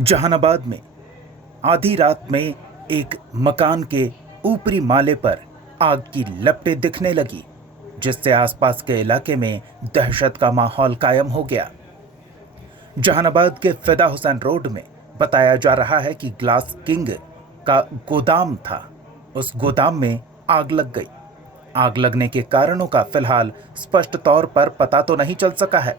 जहानाबाद में आधी रात में एक मकान के ऊपरी माले पर आग की लपटें दिखने लगी, जिससे आसपास के इलाके में दहशत का माहौल कायम हो गया। जहानाबाद के फिदा हुसैन रोड में बताया जा रहा है कि ग्लास किंग का गोदाम था। उस गोदाम में आग लग गई। आग लगने के कारणों का फिलहाल स्पष्ट तौर पर पता तो नहीं चल सका है,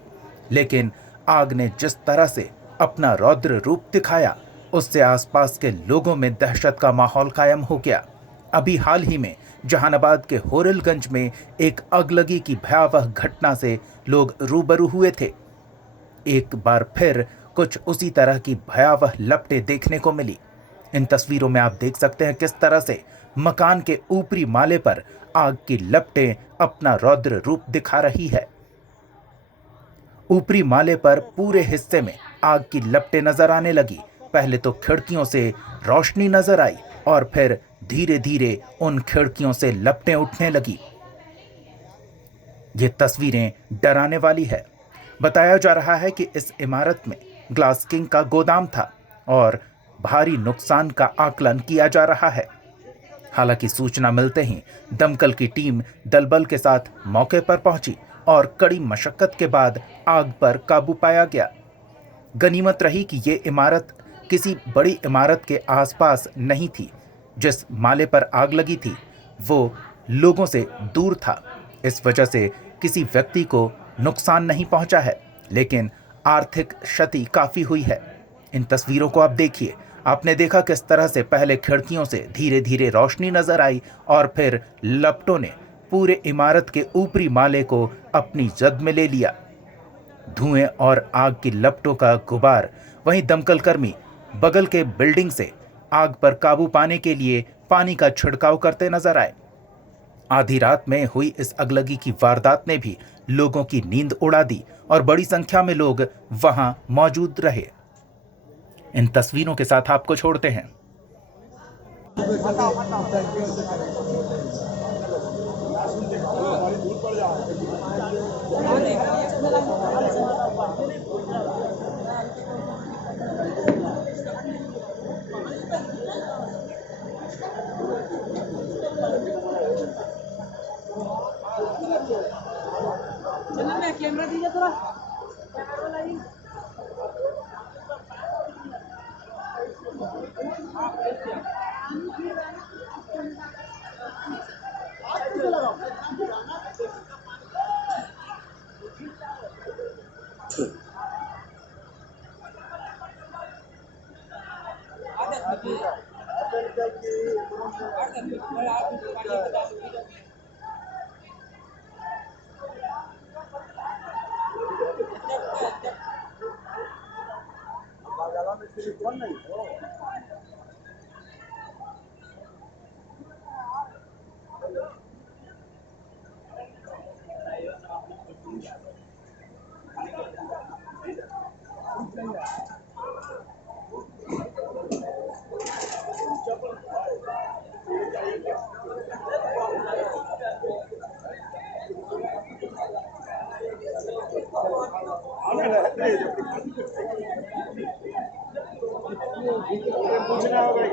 लेकिन आग ने जिस तरह से अपना रौद्र रूप दिखाया, उससे आसपास के लोगों में दहशत का माहौल कायम हो गया। अभी हाल ही में जहानाबाद के होरिलगंज में एक अगलगी की भयावह घटना से लोग रूबरू हुए थे। एक बार फिर कुछ उसी तरह की भयावह लपटें देखने को मिली। इन तस्वीरों में आप देख सकते हैं किस तरह से मकान के ऊपरी माले पर आग की लपटें अपना रौद्र रूप दिखा रही है। ऊपरी माले पर पूरे हिस्से में आग की लपटें नजर आने लगी। पहले तो खिड़कियों से रोशनी नजर आई और फिर धीरे धीरे उन खिड़कियों से लपटें उठने लगी। ये तस्वीरें डराने वाली है। बताया जा रहा है कि इस इमारत में ग्लास किंग का गोदाम था और भारी नुकसान का आकलन किया जा रहा है। हालांकि सूचना मिलते ही दमकल की टीम दलबल के साथ मौके पर पहुंची और कड़ी मशक्कत के बाद आग पर काबू पाया गया। गनीमत रही कि ये इमारत किसी बड़ी इमारत के आसपास नहीं थी। जिस माले पर आग लगी थी वो लोगों से दूर था। इस वजह से किसी व्यक्ति को नुकसान नहीं पहुंचा है, लेकिन आर्थिक क्षति काफी हुई है। इन तस्वीरों को आप देखिए। आपने देखा किस तरह से पहले खिड़कियों से धीरे धीरे रोशनी नजर आई और फिर लपटों ने पूरे इमारत के ऊपरी माले को अपनी जद में ले लिया। धुएं और आग की लपटों का गुबार। वहीं दमकल कर्मी बगल के बिल्डिंग से आग पर काबू पाने के लिए पानी का छिड़काव करते नजर आए। आधी रात में हुई इस अगलगी की वारदात ने भी लोगों की नींद उड़ा दी और बड़ी संख्या में लोग वहां मौजूद रहे। इन तस्वीरों के साथ आपको छोड़ते हैं। कैमरा दीजिए थोड़ा कैमरा लाइए। पूछना होगा